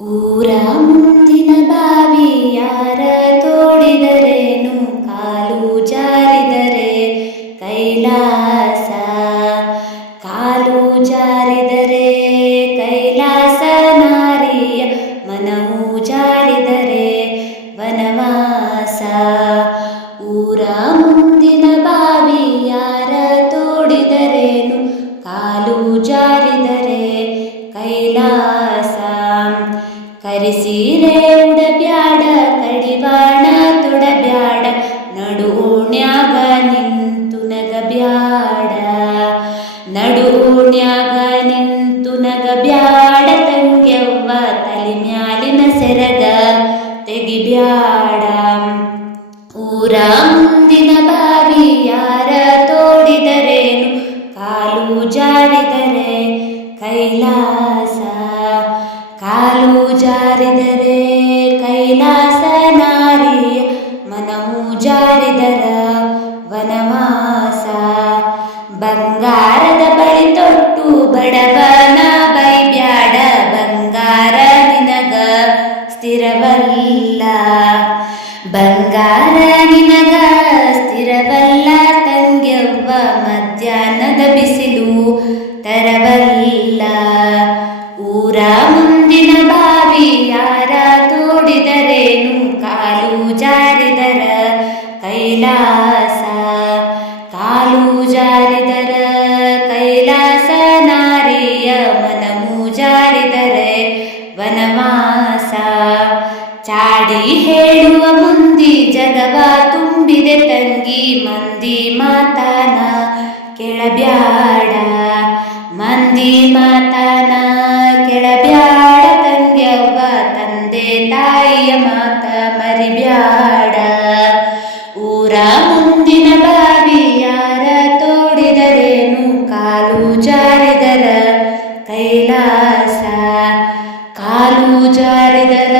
ಊರ ಮುಂದಿನ ಬಾವಿ ಯಾರ ತೋಡಿದರೇನು, ಕಾಲು ಜಾರಿದರೆ ಕೈಲಾಸ. ಕಾಲು ಜಾರಿದರೆ ಕೈಲಾಸ, ನಾರಿಯ ಮನವು ಜಾರಿದರೆ ವನವಾಸ. ಊರ ಮುಂದಿನ ಬಾವಿ ಯಾರ ತೋಡಿದರೇನು, ಕಾಲು ಜಾರಿದರೆ ಕೈಲಾಸ. ಕರಿಸೀರೆ ಉಡಬ್ಯಾಡ, ಕಡಿವಾಣ ತೊಡಬ್ಯಾಡ, ನಡು ಓಣ್ಯಾಗ ನಿಂತು ನಗಬ್ಯಾಡ. ನಡು ಓಣ್ಯಾಗ ನಿಂತು ನಗಬ್ಯಾಡ, ತಂಗ್ಯವ್ವ ತಲೆ ಮ್ಯಾಲಿನ ಸೆರಗ ತೆಗಿಬ್ಯಾಡ. ಊರ ಮುಂದಿನ ಬಾವಿ ಯಾರ ತೋಡಿದರೇನು, ಕಾಲು ಜಾರಿದರೆ ಕೈಲಾಸ. ಕಾಲು ಜಾರಿದರೆ ಕೈಲಾಸ, ನಾರಿಯ ಮನವು ಜಾರಿದರ ವನವಾಸ. ಬಂಗಾರದ ಬಳಿ ತೊಟ್ಟು ಬಡವನ ಬೈಬ್ಯಾಡ, ಬಂಗಾರ ನಿನಗ ಸ್ಥಿರವಲ್ಲ. ಬಂಗಾರ ನಿನಗ ಸ್ಥಿರವಲ್ಲ, ತಂಗ್ಯವ್ವ ಮಧ್ಯಾಹ್ನದ ಬಿಸಿಲು ತರವಲ್ಲ. ಊರ ಮುಂದಿನ ಬಾವಿ ಯಾರ ತೋಡಿದರೇನು, ಕಾಲು ಜಾರಿದರ ಕೈಲಾಸ. ಕಾಲು ಜಾರಿದರ ಕೈಲಾಸ, ನಾರಿಯ ಮನವು ಜಾರಿದರೆ ವನವಾಸ. ಚಾಡಿ ಹೇಳುವ ಮುಂದಿ ಜಗವ ತುಂಬಿದೆ ತಂಗಿ, ಮಂದಿ ಮಾತನ ಕೆಳಬ್ಯಾಡ. ಮಂದಿ ಮಾತನ ಕೆಳಬ್ಯಾಡ, ತಂಗ್ಯವ್ವ ತಂದೆ ತಾಯಿಯ ಮಾತ ಮರಿಬ್ಯಾಡ. ಊರ ಮುಂದಿನ ಬಾವಿ ಯಾರ ತೋಡಿದರೇನು, ಕಾಲು ಜಾರಿದರ ಕೈಲಾಸ. ಕಾಲು ಜಾರಿದರ